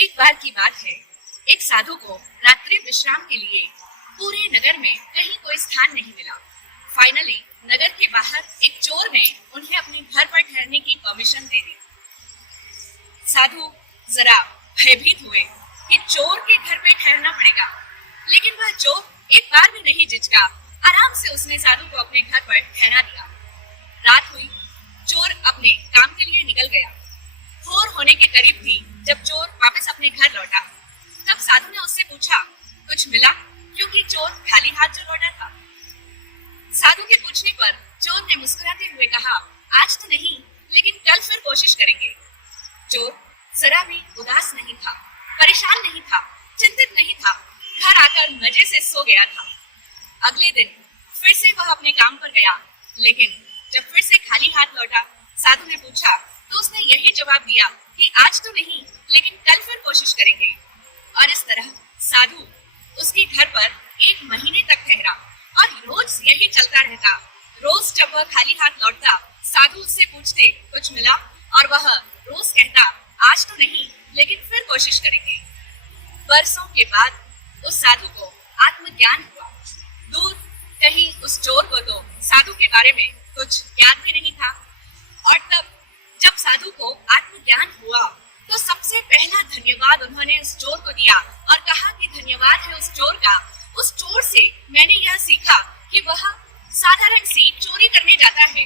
एक बार की बात है, एक साधु को रात्रि विश्राम के लिए पूरे नगर में कहीं कोई स्थान नहीं मिला। फाइनली नगर के बाहर एक चोर ने उन्हें अपने घर पर ठहरने की परमिशन दे दी। साधु जरा भयभीत हुए कि चोर के घर पे ठहरना पड़ेगा, लेकिन वह चोर एक बार भी नहीं झिझका। आराम से उसने साधु को अपने घर पर ठहरा दिया। रात हुई, चोर अपने काम के लिए निकल गया। भोर होने के करीब थी जब चोर वापस अपने घर लौटा। तब साधु ने उससे पूछा, कुछ मिला? क्योंकि चोर खाली हाथ जो लौटा था। साधु के पूछने पर चोर ने मुस्कुराते हुए कहा, आज तो नहीं, लेकिन कल फिर कोशिश करेंगे। चोर जरा भी उदास नहीं था, परेशान नहीं था, चिंतित नहीं था। घर आकर मजे से सो गया था। अगले दिन फिर से वह अपने काम पर गया, लेकिन जब फिर से खाली हाथ लौटा, साधु ने पूछा तो उसने यही जवाब दिया कि आज तो नहीं, लेकिन कल फिर कोशिश करेंगे। और इस तरह साधु उसके घर पर एक महीने तक ठहरा और रोज यही चलता रहता। रोज जब वह खाली हाथ लौटता, साधु उससे पूछते, कुछ मिला? और वह रोज कहता, आज तो नहीं, लेकिन फिर कोशिश करेंगे। बरसों के बाद उस साधु को आत्मज्ञान हुआ। दूर कहीं उस चोर को तो साधु के बारे में कुछ याद भी नहीं था। और तब जब साधु को आत्मज्ञान हुआ तो सबसे पहला धन्यवाद उन्होंने उस चोर को दिया और कहा कि धन्यवाद है उस चोर का। उस चोर से मैंने यह सीखा कि वह साधारण सी चोरी करने जाता है,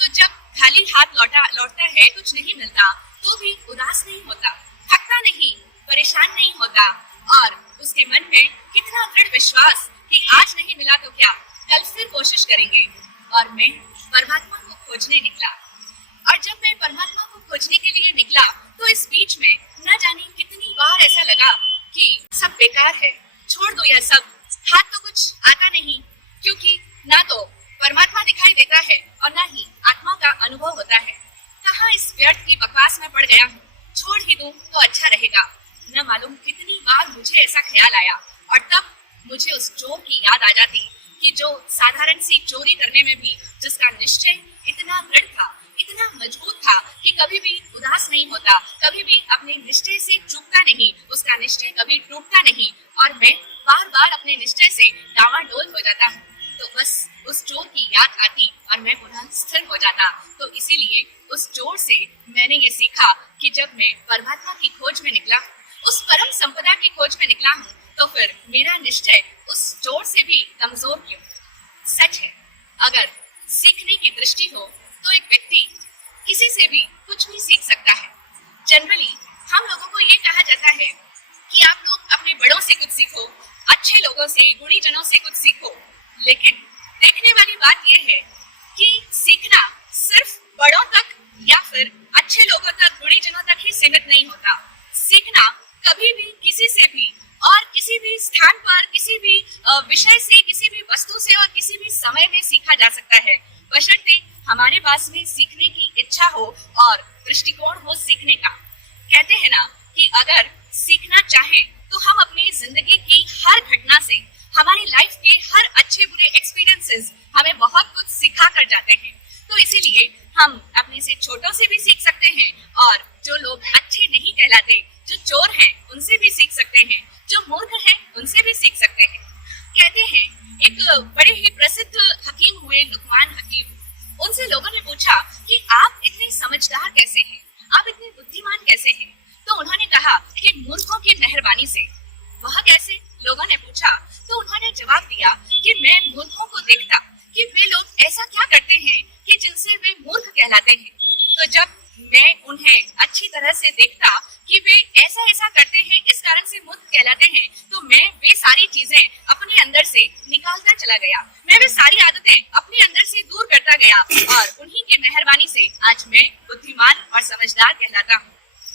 तो जब खाली हाथ लौटता है, कुछ नहीं मिलता, तो भी उदास नहीं होता, थकता नहीं, परेशान नहीं होता, और उसके मन में कितना दृढ़ विश्वास कि आज नहीं मिला तो क्या, कल फिर कोशिश करेंगे। और मैं परमात्मा को खोजने निकला। और जब मैं परमात्मा को खोजने के लिए निकला तो इस बीच में न जाने कितनी बार ऐसा लगा कि सब बेकार है, छोड़ दो यह सब, हाथ तो कुछ आता नहीं, क्योंकि ना तो परमात्मा दिखाई देता है और ना ही आत्मा का अनुभव होता है। कहाँ इस व्यर्थ की बकवास में पड़ गया हूँ, छोड़ ही दूं तो अच्छा रहेगा। न मालूम कितनी बार मुझे ऐसा ख्याल आया, और तब मुझे उस चोर की याद आ जाती कि जो साधारण सी चोरी करने में भी जिसका निश्चय इतना दृढ़ था, इतना मजबूत था कि कभी भी उदास नहीं होता, कभी भी अपने निश्चय से चूकता नहीं, उसका निश्चय कभी टूटता नहीं, और मैं बार बार अपने निश्चय से डावाडोल हो जाता हूँ। तो बस उस चोर की याद आती और मैं पुनः स्थिर हो जाता। तो इसीलिए उस चोर से मैंने ये सीखा कि जब मैं परमात्मा की खोज में निकला, उस परम संपदा की खोज में निकला हूँ, तो फिर मेरा निश्चय उस चोर से भी कमजोर क्यों? सच है, अगर सीखने की दृष्टि हो तो एक व्यक्ति किसी से भी कुछ भी सीख सकता है। जनरली हम लोगों को ये कहा जाता है कि आप लोग अपने बड़ों से कुछ सीखो, अच्छे लोगों से, गुणी जनों से कुछ सीखो, लेकिन देखने वाली बात यह है कि सीखना सिर्फ बड़ों तक या फिर अच्छे लोगों तक, गुणी जनों तक ही सीमित नहीं होता। सीखना कभी भी किसी से भी और किसी भी स्थान पर, किसी भी विषय से, किसी भी वस्तु से और किसी भी समय में सीखा जा सकता है, बशर्ते हमारे पास में सीखने की इच्छा हो और दृष्टिकोण हो सीखने का। कहते हैं ना कि अगर सीखना चाहें तो हम अपनी जिंदगी की हर घटना से, हमारी लाइफ के हर अच्छे बुरे एक्सपीरियंसेस हमें बहुत कुछ सिखा कर जाते हैं। तो इसीलिए हम अपने से छोटों से भी सीख सकते हैं, और जो लोग अच्छे नहीं कहलाते, जो चोर हैं, उनसे भी सीख सकते हैं, जो मूर्ख हैं उनसे भी सीख सकते हैं। कहते हैं एक बड़े ही प्रसिद्ध हकीम हुए, लुकमान हकीम, उनसे लोगों ने पूछा कि आप इतने समझदार कैसे हैं, आप इतने बुद्धिमान कैसे हैं? तो उन्होंने कहा कि मूर्खों की मेहरबानी से। वह कैसे? लोगों ने पूछा। तो उन्होंने जवाब दिया कि मैं मूर्खों को देखता कि वे लोग ऐसा क्या करते हैं कि जिनसे वे मूर्ख कहलाते हैं। तो जब मैं उन्हें अच्छी तरह से देखता कि वे ऐसा ऐसा करते हैं, इस कारण से मूर्ख कहलाते हैं, तो मैं वे सारी चीजें अपने अंदर से निकालता चला गया। मैं वे सारी आदतें अपने अंदर से दूर करता गया, और उन्हीं की मेहरबानी से आज मैं बुद्धिमान और समझदार कहलाता हूँ।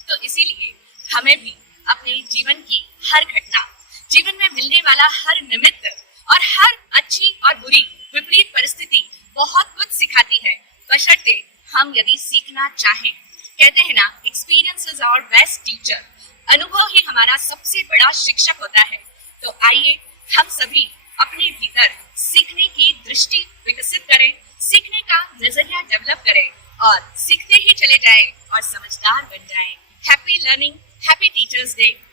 तो इसीलिए हमें भी अपने जीवन की हर घटना, जीवन में मिलने वाला हर निमित्त और हर अच्छी और बुरी विपरीत परिस्थिति बहुत कुछ सिखाती है, बशर्ते हम यदि सीखना चाहें। कहते हैं ना, experience is our best teacher. अनुभव ही हमारा सबसे बड़ा शिक्षक होता है। तो आइए हम सभी अपने भीतर सीखने की दृष्टि विकसित करें, सीखने का नजरिया डेवलप करें, और सीखते ही चले जाएं और समझदार बन जाएं। Happy learning, happy teachers day.